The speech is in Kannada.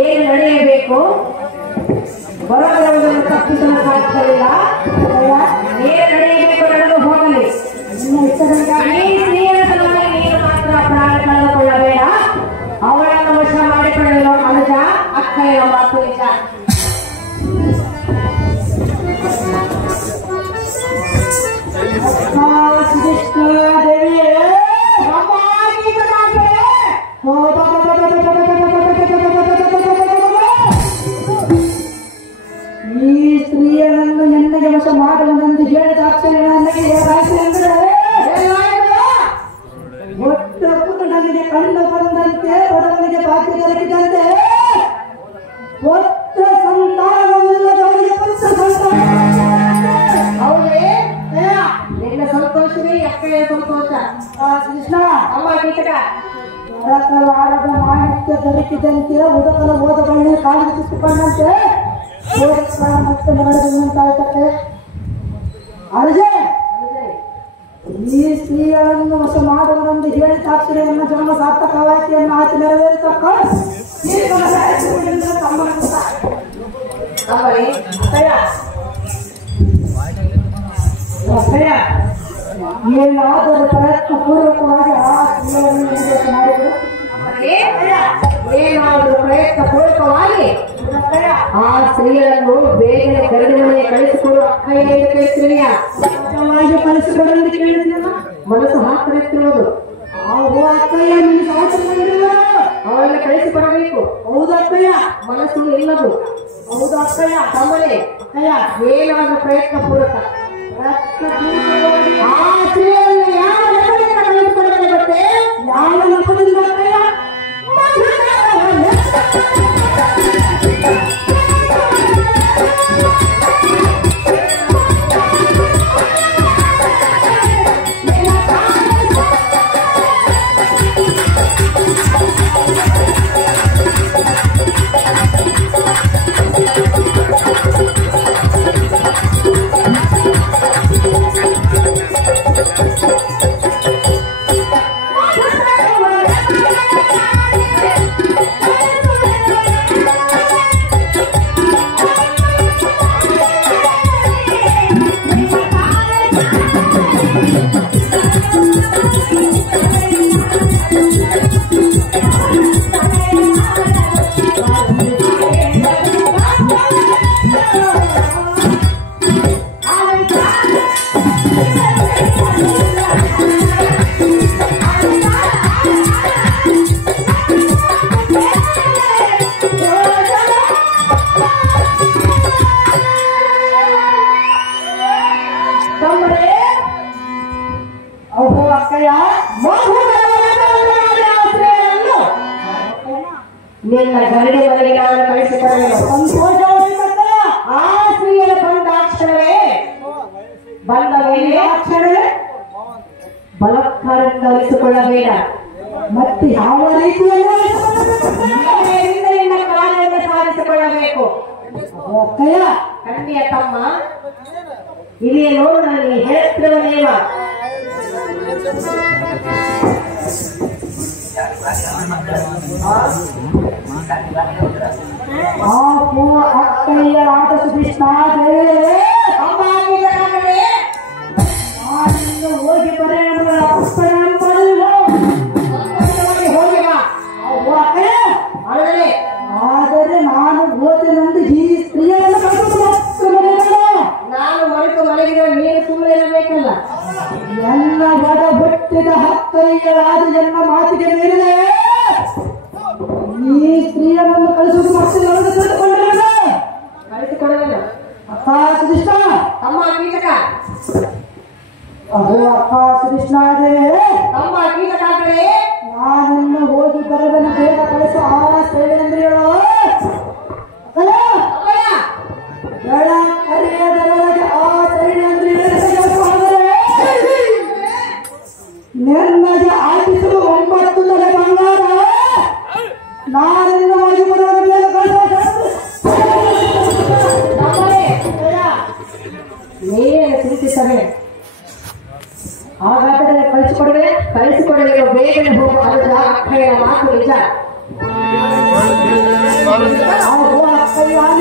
ಏನು ನಡೆಯಬೇಕು ಬರೋದನ್ನು ತಪ್ಪಿಸಲು ಸಾಧ್ಯವಿಲ್ಲ. ಏನು ನಡೆಯಬೇಕು ನಡೆದು ಹೋಗಲಿ. ನೀನು ಮಾತ್ರ ಪ್ರಾಣ ಕಳೆದುಕೊಳ್ಳಬೇಡ. ಅವಳನ್ನು ವಶ ಮಾಡಿಕೊಳ್ಳಲು ಅನುಜ ಅಕ್ಕಯ್ಯ ಮಾತು ನಿಜ. ಈ ಸ್ತ್ರೀಯರನ್ನು ಎಣ್ಣೆಗೆ ವಶ ಮಾಡಲೆಂದು ಹೇಳಿದ ಅಕ್ಷರ ನನಗೆ ಒಟ್ಟು ನನಗೆ ಕಂಡು ಬಂದಂತೆ ಬಡವನಿಗೆ ಬಾಕಿ ದೊರಕಿದಂತೆ ಒಟ್ಟು ಸಂತಾನವಿಲ್ಲದವರಿಗೆ ಪುತ್ರ ಸಂತಾನ. ಹೌದೇ ನಿನ್ನ ಸಂತೋಷವೇ ಅಕ್ಕಯ್ಯ ಸಂತೋಷ. ಕೃಷ್ಣ ಅಮ್ಮ ಕೀಟಕ ಆಡದ ಮಾಣಿಕ್ಯ ದೊರಕಿದಂತೆ ಉದಕಲ ಓದಗಳನ್ನೇ ಕಾಣಿಸಿಕೊಂಡಂತೆ ಮತ್ತೆ ನಡೆದಂತಾಯ್ತಕ್ಕೆ. ಅರ್ಜೆ ಈ ಸ್ತ್ರೀಗಳನ್ನು ವಶ ಮಾಡುವುದೆಂದು ಹೇಳಿ ಸಾಕ್ಷಿಯನ್ನು ಜನ್ಮ ಸಾರ್ಥಕವಾಯಿತೆಯನ್ನು ಆಚೆ ನೆರವೇರಿಸಕ್ಕ ಏನಾದರೂ ಪ್ರಯತ್ನ ಪೂರ್ವಕವಾಗಿ ಆ ಸ್ತ್ರೀಯನ್ನು ನಿರ್ದೇಶ ಮಾಡಿದರು. ಏನಾದರೂ ಪ್ರಯತ್ನ ಪೂರ್ವಕವಾಗಿ ಆ ಸ್ತ್ರೀಯನ್ನು ಬೇಗನೆ ಕರಡಿಮನೆಗೆ ಕಳಿಸಿಕೊಡು ಅಕ್ಕಯ್ಯ ಕಳಿಸ್ತೀರಿಯ ಕಳಿಸಿಕೊಡಲು ಕೇಳಿದ್ರಲ್ಲ. ಮನಸ್ಸು ಹಾಕುತ್ತಿರುವುದು ಅಕ್ಕಯ್ಯ ಅವಳನ್ನು ಕಳಿಸಿಕೊಡಬೇಕು. ಹೌದು ಅಕ್ಕಯ್ಯ. ಮನಸ್ಸು ಇಲ್ಲದು. ಹೌದು ಅಕ್ಕಯ್ಯ. ತಮ್ಮನೆ ಅಕ್ಕಯ್ಯ ಏನಾದರೂ ಪ್ರಯತ್ನ ಪೂರ್ವಕ ಆ ಸ್ತ್ರೀಯನ್ನು ಯಾವ ನೆಪದಿಂದ ಕಳಿಸಿಕೊಡಬೇಕು ಗೊತ್ತೇ? ಯಾವ ನೆಪದಿಂದ ಅಕ್ಕಯ್ಯ? ನಿನ್ನ ಗರಡಿ ಮನೆಗೆ ನಾನು ಕಳಿಸಿಕೊಡಬೇಕು. ಆ ಸ್ತ್ರೀಯರ ಬಂದಾಕ್ಷರವೇ ಬಂದ ಮೇಲೆ ಅಕ್ಷರವೇ ಬಲತ್ಕಾರದಿಂದ ಉಳಿಸಿಕೊಳ್ಳಬೇಡ. ಮತ್ತೆ ಯಾವ ರೀತಿಯಲ್ಲಿ ನಿನ್ನ ಕಾರ್ಯವನ್ನು ಸಾಧಿಸಿಕೊಳ್ಳಬೇಕು. ಅಕ್ಕಯ್ಯ ಕಣ್ಣಿಯ ತಮ್ಮ ಇಲ್ಲಿ ನೋಡು ನನಗೆ ಹೇಳ್ತಿರುವ ನೇಮ. ಅಕ್ಕಯ್ಯ ಆದಷ್ಟು ಹೋಗಿ ಬರೆಯುವ ಆದರೆ ನಾನು ಓದಿನಂದು ಈ ಸ್ತ್ರೀಯನ್ನು ನಾನು ಮರೆತು ಮಲಗಿದ ನೀನು ಸುಮ್ಮನೆ ಇರಬೇಕಲ್ಲ. ಎಲ್ಲ ಒಡ ಹುಟ್ಟಿದ ಹಕ್ಕೈಗಳಾದ ಎಲ್ಲ ಮಾತಿಗೆ ಮೀರಿದೆ ಈ ಸ್ತ್ರೀಯನ್ನು ಕಳಿಸುವುದು ಮತ್ತೆ ತಿಳಿದುಕೊಂಡಿರಲ್ಲ. ಕಳಿಸಿಕೊಡಲಿಲ್ಲ ಅಕ್ಕ ಸುಧಿಷ್ಠ ಅಕ್ಕಯ್ಯ